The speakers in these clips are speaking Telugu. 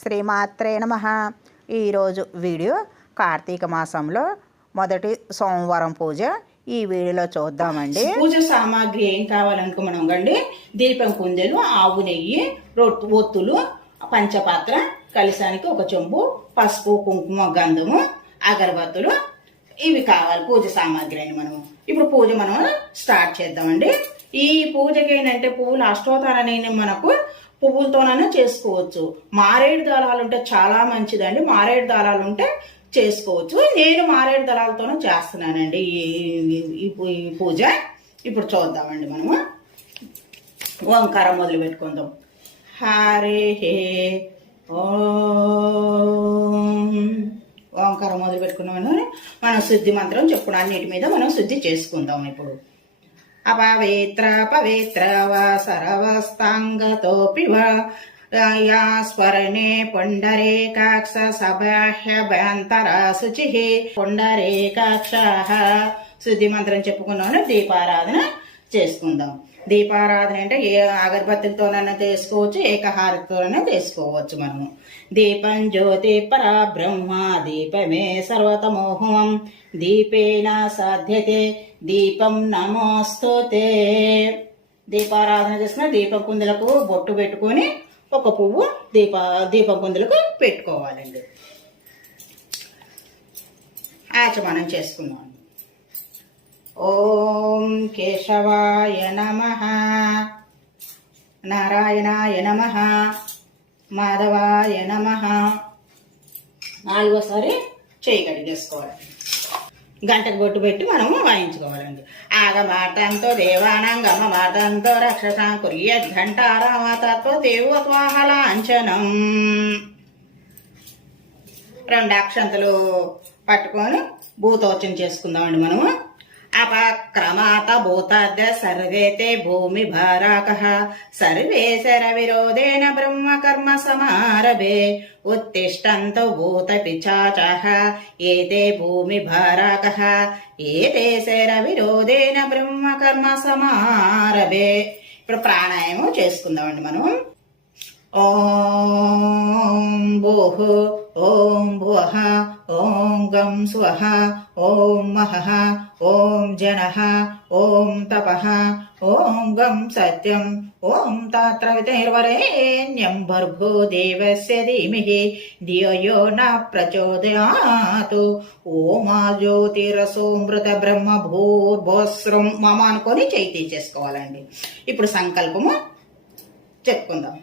శ్రీమాత్రే నమ. ఈరోజు వీడియో కార్తీక మాసంలో మొదటి సోమవారం పూజ. ఈ వీడియోలో చూద్దామండి. పూజ సామాగ్రి ఏం కావాలనుకో మనం దీపం కుందెలు ఆవు నెయ్యి ఒత్తులు పంచపాత్ర కలిసానికి ఒక చెంబు పసుపు కుంకుమ గంధము అగరబత్తులు. ఇవి కావాలి పూజ సామాగ్రి అని మనము. ఇప్పుడు పూజ మనం స్టార్ట్ చేద్దామండి. ఈ పూజకి ఏంటంటే పువ్వులు అష్టోత్తరాన్ని మనకు పువ్వులతోనైనా చేసుకోవచ్చు. మారేడు దళాలు ఉంటే చాలా మంచిదండి. మారేడు దళాలు ఉంటే చేసుకోవచ్చు. నేను మారేడు దళాలతోనే చేస్తున్నానండి. ఈ ఈ- పూజ. ఇప్పుడు చూద్దామండి మనము. ఓంకారం మొదలు పెట్టుకుందాం. హరే హే. ఓంకారం మొదలు పెట్టుకున్నామని మనం శుద్ధి మంత్రం చెప్పుడు అన్నిటి మీద మనం శుద్ధి చేసుకుందాం ఇప్పుడు. అపవిత్ర పవిత్ర వా సర్వస్తాంగతోపి వా. యా స్మరణే పుండరీకాక్ష సబాహ్యభ్యంతర శుచి. పుండరీకాక్ష. శుద్ధి మంత్రం చెప్పుకున్నాను దీపారాధన చేసుకుందాం. దీపారాధన అంటే ఏ అగరబత్తితోనైనా చేసుకోవచ్చు ఏకహారతోనైనా చేసుకోవచ్చు మనము. దీపం జ్యోతి పరబ్రహ్మ దీపమే సర్వతమోహం దీపేన సాధ్యతే. దీపం నమోస్తుతే దీపారాధన చేసిన దీపం కుందులకు బొట్టు పెట్టుకొని ఒక పువ్వు దీప దీపం కుందులకు పెట్టుకోవాలండి. ఆచమనం చేసుకుందాం. ఓం కేశవాయ నమ. నారాయణాయ నమ. మాధవాయ నమ. నాలుగోసారి చేయి గంటకు బొట్టు పెట్టి మనము వాయించుకోవాలండి. ఆగమాటంతో దేవానాం గమమాటంతో రక్షసాం కుర్యద్ దేవత్వాహల అంచనం రెండు అక్షంతలు పట్టుకొని భూతోచన చేసుకుందామండి మనము. అపక్రమాత భూతాద్య సర్వేతే భూమి భారాక సర్వే శర విరోధేన బ్రహ్మ కర్మ సమారభే ఉత్తిష్టంతో భూత పిచాచ ఏతే భూమి భారాక ఏతే శర విరోధేన బ్రహ్మ కర్మ సమారభే ఇప్పుడు ప్రాణాయామం చేసుకుందామండి మనం. ఓం భూః ఓం భువః ఓం గం స్వః ఓం మహః ఓం జనః ఓం తపః ఓం గం సత్యం ఓం తాత్ర భర్గో దేవస్య ధీమహి ధియో యో న ప్రచోదయాతు. ఓమా జ్యోతిరసోమృత బ్రహ్మ భూర్భోస్రం. మమ అనుకొని చైతీ చేసుకోవాలండి. ఇప్పుడు సంకల్పము చెప్పుకుందాం.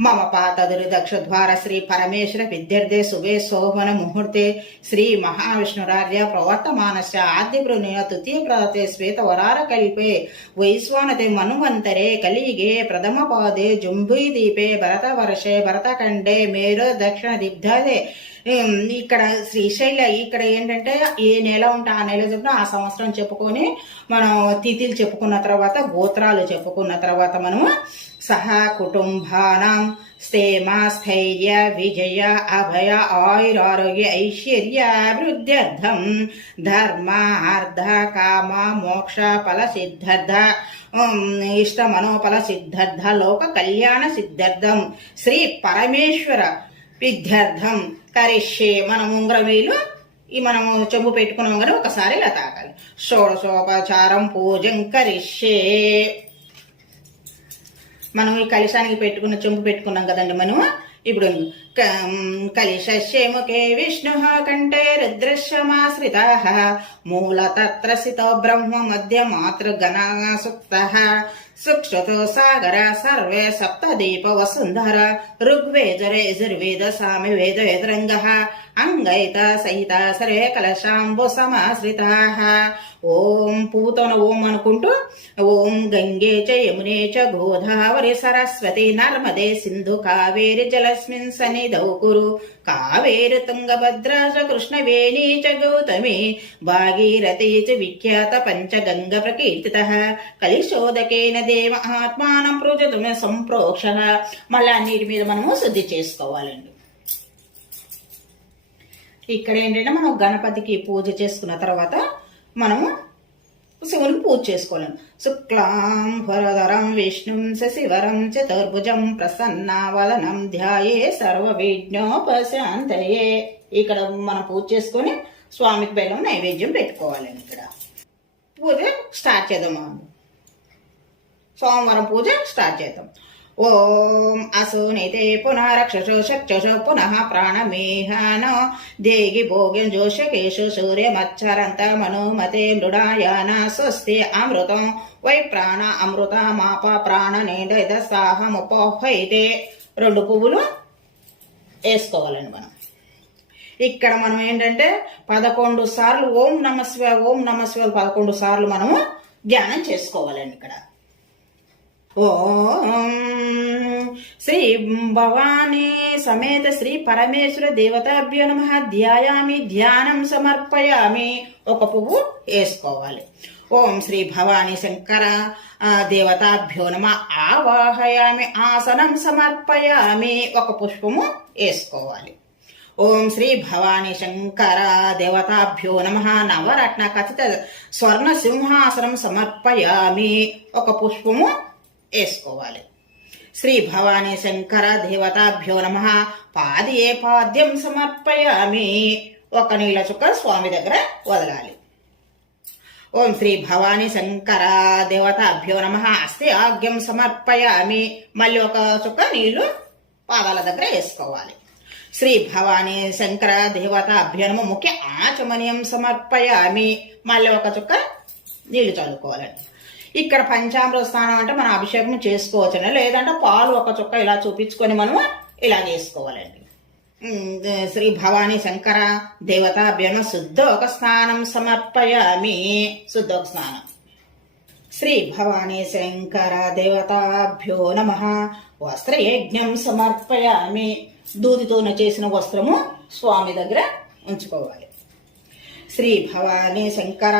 ಮಮ ಪಾತದುರು ದಕ್ಷ ದ್ವಾರ ಶ್ರೀ ಪರಮೇಶ್ವರ ವಿದ್ಯರ್ಧೆ ಸುಭೇ ಸೋಮನ ಮುಹೂರ್ತೆ ಶ್ರೀ ಮಹಾವಿಷ್ಣುರಾರ್ಯ ಪ್ರವರ್ತಮಾನಸ್ಯ ಆದ್ಯ ಪ್ರಣಯ ತೃತೀಯ ಪ್ರದತೆ ಶ್ವೇತ ವರಾರ ಕಲ್ಪೆ ವೈಶ್ವಾನತೆ ಮನುವಂತರೆ ಕಲಿಗೆ ಪ್ರಥಮ ಪಾದೆ ಜುಂಬೀದೀಪೆ ಭರತ ವರ್ಷೆ ಭರತ ಕಂಡೆ ಮೇರು ದಕ್ಷಿಣ ದಿಗ್ಧದೆ ఇక్కడ శ్రీశైల ఇక్కడ ఏంటంటే ఏ నెల ఉంటే ఆ నెల చెప్పిన ఆ సంవత్సరం చెప్పుకొని మనం తిథిలు చెప్పుకున్న తర్వాత గోత్రాలు చెప్పుకున్న తర్వాత మనము సహా కుటుంబానం. స్థేమ స్థైర్య విజయ అభయ ఆయురారోగ్య ఐశ్వర్యాభివృద్ధ్యర్థం ధర్మ అర్థ కామ మోక్ష ఫల సిద్ధార్థ ఇష్ట మనోఫల సిద్ధార్థ లోక కళ్యాణ సిద్ధార్థం శ్రీ పరమేశ్వర విద్యార్థం. కరిష్యే మనం ఉంగరమీలు ఈ మనము చెంబు పెట్టుకున్నాం కదా ఒకసారి ఇలా తాకాలి. షోడశోపచారం పూజం కరిష్యే. మనం ఈ కలిశానికి పెట్టుకున్న చెంపు పెట్టుకున్నాం కదండి మనం ఇప్పుడు కలిశస్యే విష్ణు కంఠే రుద్రశ్రమాశ్రిత మూలతత్రసితో బ్రహ్మ మధ్య మాతృగణ సుక్షతో సాగర సర్వే సప్త దీప వసుంధర ఋగ్వేద యజుర్వేద సామి వేద వేదరంగ అంగైత సహిత సరే కలశాంబు సమాశ్రిత ఓం పూతన ఓం అనుకుంటూ ఓం గంగే చ యమునే చ గోదావరి సరస్వతి నర్మదే సింధు కావేరి జలస్మిన్ సన్నిధౌ కురు. కావేరి తుంగభద్ర చ కృష్ణవేణీ చ గౌతమి. భాగీరథీ చ విఖ్యాత పంచగంగ ప్రకీర్తిత. కలిశోదకేన దేవ ఆత్మానం పృజతుమే సంప్రోక్ష మళ్ళీ నీటి మీద మనము శుద్ధి చేసుకోవాలండి. ఇక్కడ ఏంటంటే మనం గణపతికి పూజ చేసుకున్న తర్వాత మనము శివునికి పూజ చేసుకోలేము శుక్లాం వరదరం విష్ణుం శశివరం చతుర్భుజం ప్రసన్నావలనం ధ్యాయే సర్వ విఘ్నోపశాంతయే ఇక్కడ మనం పూజ చేసుకొని స్వామికి బెల్లం నైవేద్యం పెట్టుకోవాలండి ఇక్కడ. పూజ స్టార్ట్ చేద్దాం సోమవారం పూజ స్టార్ట్ చేద్దాం. ఓం అసూనితే పునరక్షసో శక్షసో పునః ప్రాణమేహాన. దేగి భోగ్యం జోషకేషు సూర్యమచ్చరంత మనుమతే మృడాయాన. స్వస్తి అమృతం వై ప్రాణ అమృత మాప ప్రాణ నేద సాహముపహైతే రెండు పువ్వులు వేసుకోవాలండి మనం. ఇక్కడ మనం ఏంటంటే పదకొండు సార్లు ఓం నమస్వ ఓం నమస్వ పదకొండు సార్లు మనము ధ్యానం చేసుకోవాలండి ఇక్కడ. ఓం శ్రీ భవానీ సమేత శ్రీ పరమేశ్వర దేవతాభ్యో నమ. ధ్యాయామి ధ్యానం సమర్పయామి. ఒక పువ్వు వేసుకోవాలి. ఓం శ్రీ భవానీ శంకర దేవతాభ్యో నమ. ఆవాహయామి ఆసనం సమర్పయామి. ఒక పుష్పము వేసుకోవాలి. ఓం శ్రీ భవానీ శంకర దేవతాభ్యో నమ. నవరత్న కథిత స్వర్ణ సింహాసనం సమర్పయామి. ఒక పుష్పము వేసుకోవాలి శ్రీ భవానీ శంకర దేవతాభ్యో నమ. పాదియే పాద్యం సమర్పయామి. ఒక నీళ్ళ చుక్క స్వామి దగ్గర వదలాలి. ఓం శ్రీ భవానీ శంకర దేవతాభ్యో నమ. అస్తి ఆగ్యం సమర్పయామి. మళ్ళీ ఒక చుక్క నీళ్ళు పాదాల దగ్గర వేసుకోవాలి. శ్రీ భవానీ శంకర దేవతాభ్యో నమ. ముఖ్య ఆచమనీయం సమర్పయామి. మళ్ళీ ఒక చుక్క నీళ్ళు చల్లుకోవాలండి. ఇక్కడ పంచామృత స్నానం అంటే మనం అభిషేకం చేసుకోవచ్చు లేదంటే పాలు ఒక చుక్క ఇలా చూపించుకొని మనం ఇలా చేసుకోవాలండి. శ్రీ భవానీ శంకర దేవతాభ్యమ శుద్ధోక స్నానం సమర్పయామి. శుద్ధోక స్నానం. శ్రీ భవానీ శంకర దేవతాభ్యో నమ. వస్త్రయజ్ఞం సమర్పయామి. దూదితోన చేసిన వస్త్రము స్వామి దగ్గర ఉంచుకోవాలి. శ్రీ భవానీ శంకర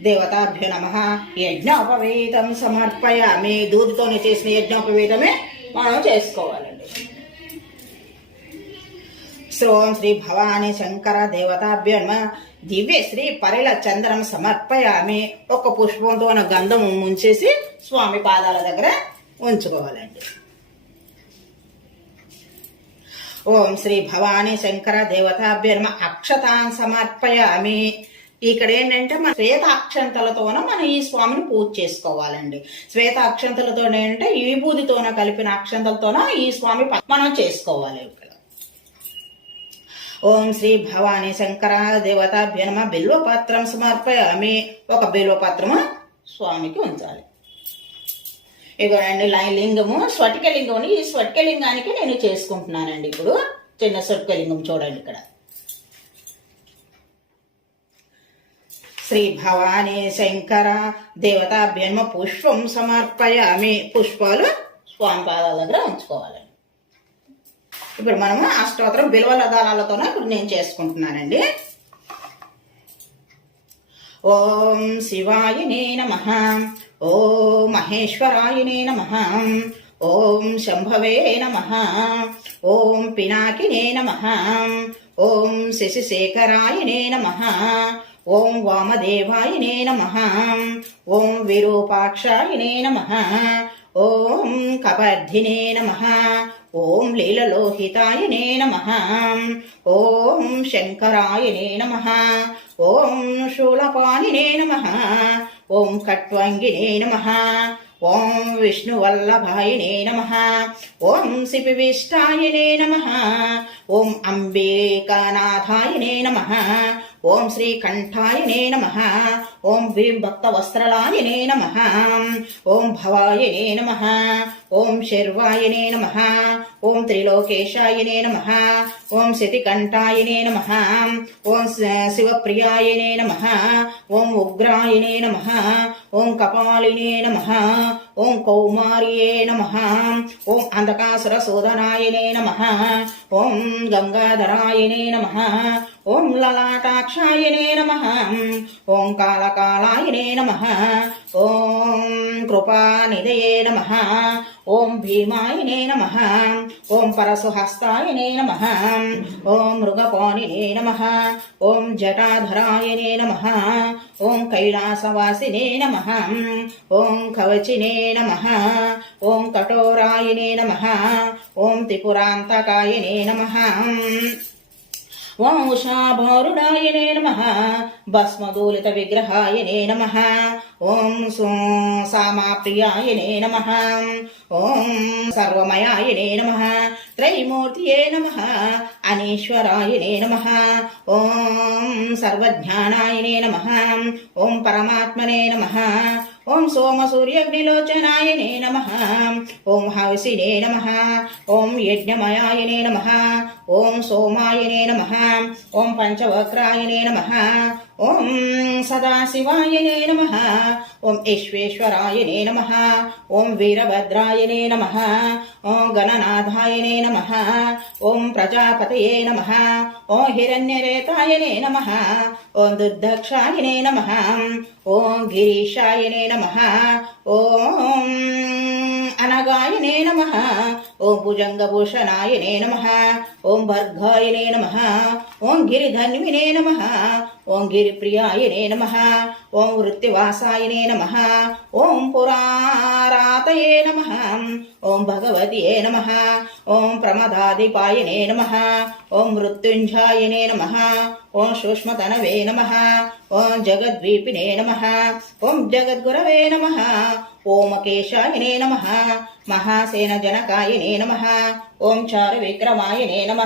దేవతాభ్యో నమ. యజ్ఞోపవేతం సమర్పయామి. దూదితోనే చేసిన యజ్ఞోపవేతమే మనం చేసుకోవాలండి. శ్రోం శ్రీ భవానీ శంకర దేవతాభ్యో నమ. దివ్య శ్రీ పరిల చంద్రం సమర్పయామి. ఒక పుష్పంతో గంధం ముంచేసి స్వామి పాదాల దగ్గర ఉంచుకోవాలండి. ఓం శ్రీ భవానీ శంకర దేవతాభ్య నమ. అక్షతాన్ సమర్పయామి. ఇక్కడ ఏంటంటే మన శ్వేత అక్షంతలతోన మనం ఈ స్వామిని పూజ చేసుకోవాలండి. శ్వేత అక్షంతలతో ఏంటంటే ఈ విభూతితోన కలిపిన అక్షంతలతోన ఈ స్వామి మనం చేసుకోవాలి ఇక్కడ. ఓం శ్రీ భవానీ శంకర దేవతాభ్య నమ బిల్వపత్రం సమర్పయామి. ఒక బిల్వపత్రము స్వామికి ఉంచాలి. ఇదిగోనండి లింగము స్వటికలింగం ఈ స్వటికలింగానికి నేను చేసుకుంటున్నానండి ఇప్పుడు. చిన్న స్వటికలింగం చూడండి ఇక్కడ. శ్రీ భవానీ శంకర దేవతాభ్యన్మ పుష్పం సమర్పయామి. పుష్పాలు స్వామి పాదాల దగ్గర ఉంచుకోవాలండి ఇప్పుడు మనము అష్టోత్తరం బిల్వల దానాలతోనే ఇప్పుడు నేను చేసుకుంటున్నానండి. ఓం శివాయనే నమ. ఓం మహేశ్వరాయనే నమ. ఓం శంభవే నమ. ఓం పినాకినే నమ. ఓం శశిశేఖరాయనే నమ. ఓం వామదేవాయనే నమ. ఓం విరూపాక్షాయనే నమ. ఓం కపర్ధినే నమ. ఓం లీలలోహితాయనే నమ. ఓం శంకరాయనే నమ. ఓం శూలపాణినే నమ. ఓం కట్వంగినే నమ. ఓం విష్ణువల్లభాయనే నమ. ఓం శిపివిష్టాయనే నమ. ఓం అంబేకానాథాయనే నమ. ఓం శ్రీ శ్రీకంఠాయనే నమ. ఓం భీం భక్త భక్తవస్త్రలాయనే నమ. ఓం భవాయనే నమ. ఓం శర్వాయనే నమ. ఓం త్రిలోకేశాయనే నమ ఓం శతికంఠాయనే నమ ఓం శివప్రియాయనే నమ ఓం ఉగ్రాయనే నమ ఓం కపాలినే నమ ఓం కౌమార్యే నమ ఓం అంధకాసుర శోధనాయనే నమ ఓం గంగాధరాయనే నమ ఓం లలాటాక్షాయనే నమ ఓం కాళకాళాయనే నమ ఓం కృపానిధయే నమ ఓం భీమాయనే నమ. ఓం పరశుహస్తాయనే నమ. ఓం మృగపాణినే నమ. ఓం జటాధరాయనే నమ. ఓం కైలాసవాసినే నమ. ఓం కవచినే నమ. ఓం కఠోరాయనే నమ. ఓం త్రిపురాంతకాయనే నమ. ఓం ఉషాభారుడాయనే నమ. భస్మదూలిత విగ్రహాయనే నమ. ఓం సామాప్రియాయనే నమ. ఓం సర్వమయాయనే నమ. త్రైమూర్తియే నమ. అనీశ్వరాయనే నమ. ఓం సర్వజ్ఞానాయనే నమ. ఓం పరమాత్మనే నమ. ఓం సోమ సోమసూర్యగ్నిలోచనాయనే నమ. ఓం హవిసినే నమ. ఓం యజ్ఞమయాయనే నమ. ఓం సోమాయనే నమ. ఓం పంచవక్రాయనే నమ. ఓం సదాశివాయనే నమ ఓం ఈశ్వేశ్వరాయనే నమ ఓం వీరభద్రాయనే నమ ఓం గణనాథాయనే నమ ఓం ప్రజాపతయే నమ ఓం హిరణ్యరేతాయనే నమ ఓం దుర్దక్షాయనే నమ ఓం గిరీశాయనే నమ ఓం అనగాయనే నమ ఓం భుజంగభూషణాయనే నమ ఓం భర్గాయనే నమ ఓం గిరిధన్వినే నమ ఓం గిరిప్రియాయనే నమ ఓం వృత్తివాసాయనే నమ ఓం పురారాతయే నమ ఓం భగవతియే నమ ఓం ప్రమదాదిపాయనే నమ ఓం మృత్యుంజాయనే నమ ఓం సూక్ష్మతనవే నమ ఓం జగద్వీపినే నమ ఓం జగద్గురవే నమ ఓమకేశాయనే నమ మహాసేన జనకాయనే నమ ఓం చారు విక్రమాయనే నమ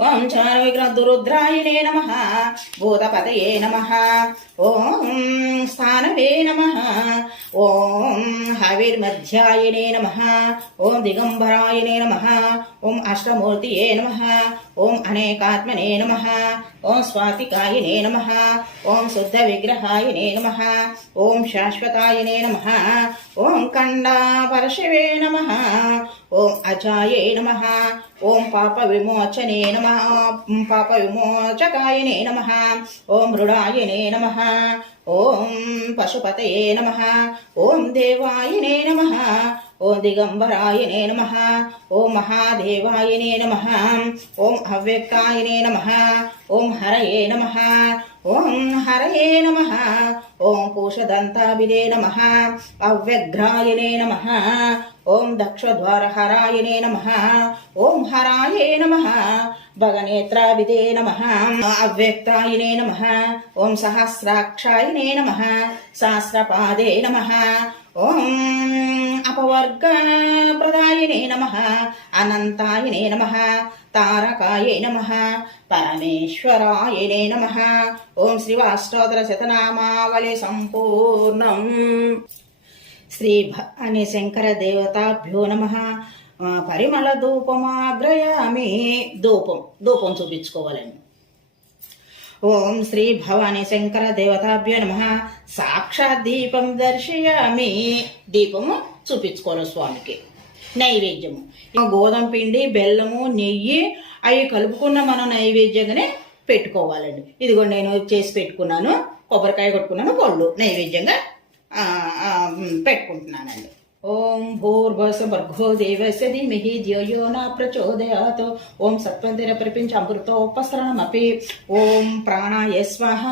ఓం చారు విగ్రహ దురుద్రాయనే నమ. భూతపతయే నమ. ఓం స్థానవే నమ. ఓం హవిర్మధ్యాయనే నమ. ఓం దిగంబరాయణే నమ. ఓం అష్టమూర్తియే నమ. ఓం అనేకాత్మనే నమ. ఓం స్వాతికాయనే నమ ఓం శుద్ధ విగ్రహాయనే నమ ఓం శాశ్వతాయనే నమ ఓం కండాపరశివే నమ ఓం అజాయే నమ ఓం పాప విమోచనే నమ పాప విమోచకాయనే నమ ఓం మృడాయనే నమ ఓం పశుపతయే నమ ఓం దేవాయనే నమ ఓం దిగంబరాయనే నమ ఓం మహాదేవాయనే నమ ఓం అవ్యక్తాయనే నమ ఓం హరయే నమ. ఓం హరయే నమ. ఓం పూషదంతాభిదే నమ. అవ్యఘ్రాయనే నమ. ఓం దక్షద్వారహరాయనే నమ. ఓం హరాయే నమ. భగనేత్రాభిదే నమ. అవ్యక్తాయనే నమ. ఓం సహస్రాక్షాయనే నమ. సహస్రపాదే నమ. ఓం అపవర్గ ప్రదాయనే నమ. అనంతాయనే నమ. తారకాయే నమ. పరమేశ్వరాయనే నమ. ఓం శ్రీవాష్టోత్తర శతనామావళి సంపూర్ణం. శ్రీ అని శంకర దేవతాభ్యో నమ. పరిమళ ధూపమాగ్రయామి ధూపం ధూపం చూపించుకోవాలండి. ఓం శ్రీ భవాని శంకర దేవతాభ్యో నమ. సాక్షాత్ దీపం దర్శయామి. దీపము చూపించుకోవాలి స్వామికి. నైవేద్యము. గోధుమ పిండి బెల్లము నెయ్యి అవి కలుపుకున్న మనం నైవేద్యంగానే పెట్టుకోవాలండి. ఇదిగో నేను చేసి పెట్టుకున్నాను. కొబ్బరికాయ కొట్టుకున్నాను పళ్ళు నైవేద్యంగా పెట్టుకుంటున్నానండి. ఓం భూర్భస భర్గో దేవస్య ధీమహి ధియో నా ప్రచోదయాత్. ఓం సత్వంతిర ప్రపించ అమృతోపసరణమపి. ఓం ప్రాణాయ స్వాహ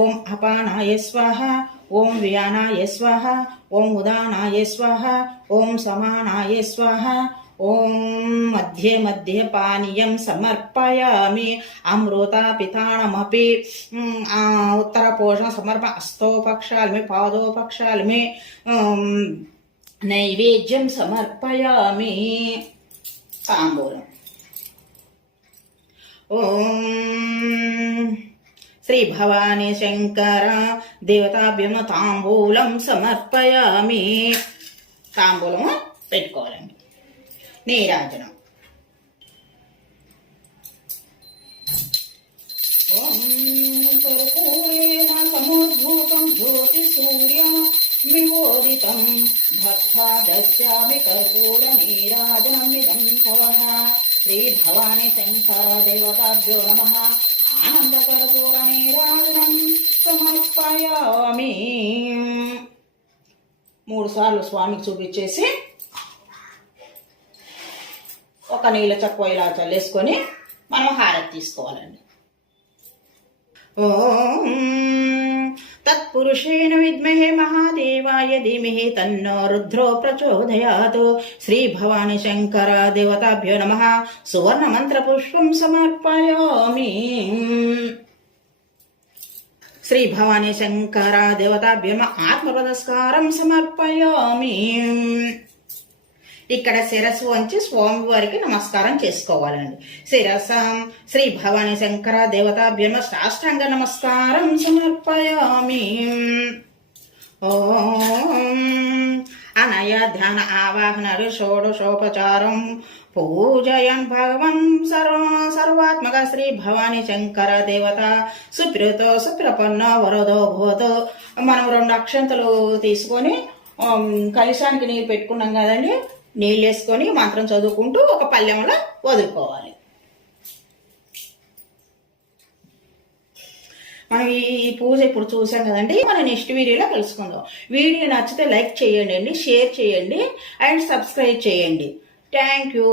ఓం అపానాయ స్వాహ ఓం వ్యానాయ స్వాహ ఓం ఉదానాయ స్వాహ ఓం సమానాయ స్వాహ ఓం మధ్య మధ్య పానీయం సమర్పయామి అమృతాపితాణమపి మ్, ఆ, ఉత్తర పోషణ సమర్ప హస్తోపక్షాల్మి పాదోపక్షాల్మి ఉమ్, నైవేద్యం సమర్పయామి తాంబూలం ఓం శ్రీ భవానీ శంకర దేవతాభ్యమ తాంబూలం సమర్పయామి తాంబూలము పెట్టుకోవాలండి నీరాజనం. ఓం కర్పూరేణ సముద్భూతం జ్యోతి సూర్య మివోదితం భక్త్వా దస్యామి కర్పూర నీరాజనమిదం తవ. శ్రీ భవాని శంకర దేవతాభ్యో నమ. ఆనంద కర్పూర నీరాజనం సమర్పయామి. మూడు సార్లు స్వామికి చూపించేసి ఒక్క నీళ్ళ చక్కువ ఇలా చల్లేసుకొని మనం హారతి తీసుకోవాలండి. ఓం తత్పురుషేణ విద్మహే మహాదేవాయ ధీమహి తన్నో రుద్రో ప్రచోదయాత్. శ్రీ భవాని శంకర దేవతాభ్యో నమ. సువర్ణ మంత్ర పుష్పం సమర్పయామి. శ్రీ భవాని శంకర దేవతాభ్యమ నమః. ఆత్మ పురస్కారం సమర్పయామి. ఇక్కడ శిరస్సు వంచి స్వామివారికి నమస్కారం చేసుకోవాలండి. శిరసం శ్రీ భవాని శంకర దేవతాభ్యమ సాష్టాంగ నమస్కారం సమర్పయామి. ఓం అనయ ధ్యాన ఆవాహన షోడశోపచారం పూజయన్ భగవన్ సర్వ సర్వాత్మక శ్రీ భవాని శంకర దేవత సుప్రతో సుప్రపన్న వరదో భూతో. మనం రెండు అక్షంతలు తీసుకొని ఆమ్, కలశానికి పెట్టుకున్నాం కదండి. నీళ్ళు వేసుకొని మంత్రం చదువుకుంటూ ఒక పల్లెంలో వదులుకోవాలి. మనం ఈ పూజ ఇప్పుడు చూసాం కదండి మనం నెక్స్ట్ వీడియోలో కలుసుకుందాం. వీడియో నచ్చితే లైక్ చేయండి అండి షేర్ చేయండి అండ్ సబ్స్క్రైబ్ చేయండి. Thank you